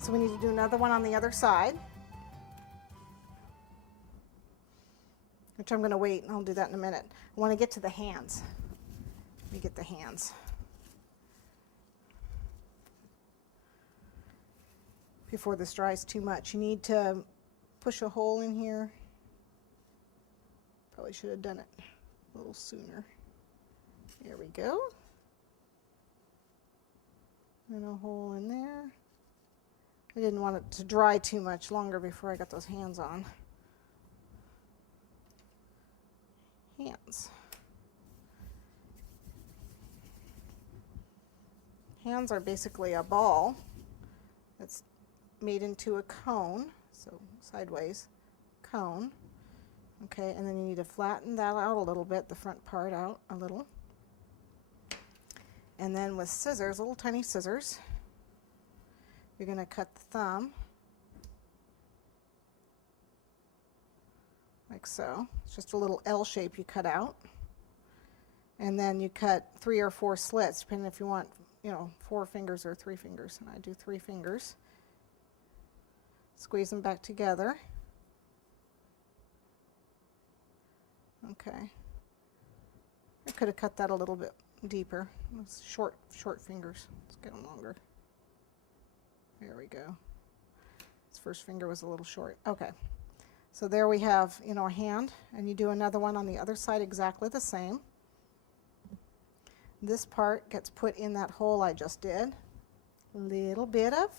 So we need to do another one on the other side, which I'm going to wait, and I'll do that in a minute. I want to get to the hands. Let me get the hands. Before this dries too much, you need to push a hole in here. Probably should have done it a little sooner. There we go. And a hole in there. I didn't want it to dry too much longer before I got those hands on. Hands. Hands are basically a ball that's made into a cone, so sideways cone. Okay, and then you need to flatten that out a little bit, the front part out a little. And then with scissors, little tiny scissors, you're going to cut the thumb like so. It's just a little L shape you cut out. And then you cut 3 or 4 slits, depending if you want, 4 fingers or 3 fingers. And I do 3 fingers. Squeeze them back together. Okay. I could have cut that a little bit deeper. It's short fingers. Let's get them longer. There we go. This first finger was a little short. Okay. So there we have, a hand, and you do another one on the other side exactly the same. This part gets put in that hole I just did. A little bit of,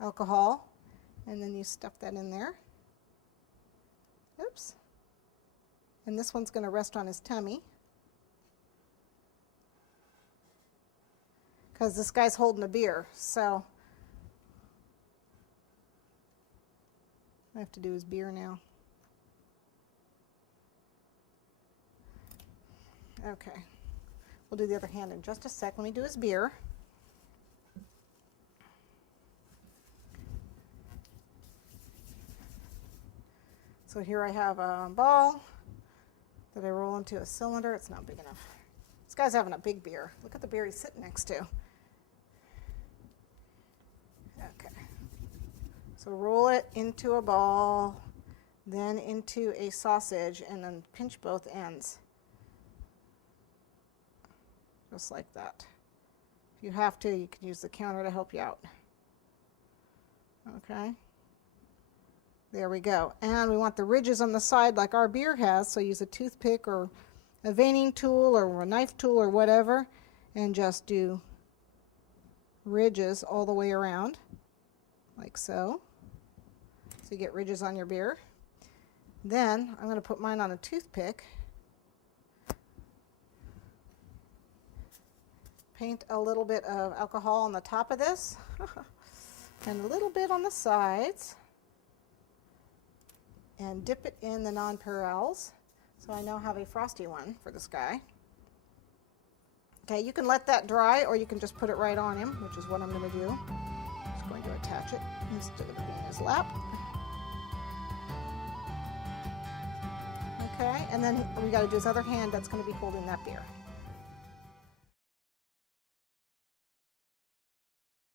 alcohol, and then you stuff that in there. Oops. And this one's going to rest on his tummy, because this guy's holding a beer, so I have to do his beer now. Okay, we'll do the other hand in just a sec. Let me do his beer. So here I have a ball that I roll into a cylinder. It's not big enough. This guy's having a big beer. Look at the beer he's sitting next to. Okay. So roll it into a ball, then into a sausage, and then pinch both ends. Just like that. If you have to, you can use the counter to help you out. Okay. There we go. And we want the ridges on the side like our beer has, so use a toothpick or a veining tool or a knife tool or whatever, and just do ridges all the way around, like so. So you get ridges on your beer. Then I'm going to put mine on a toothpick. Paint a little bit of alcohol on the top of this and a little bit on the sides, and dip it in the nonpareils. So I now have a frosty one for this guy. Okay, you can let that dry, or you can just put it right on him, which is what I'm going to do. Just going to attach it instead of being in his lap. Okay, and then we got to do his other hand that's going to be holding that beer.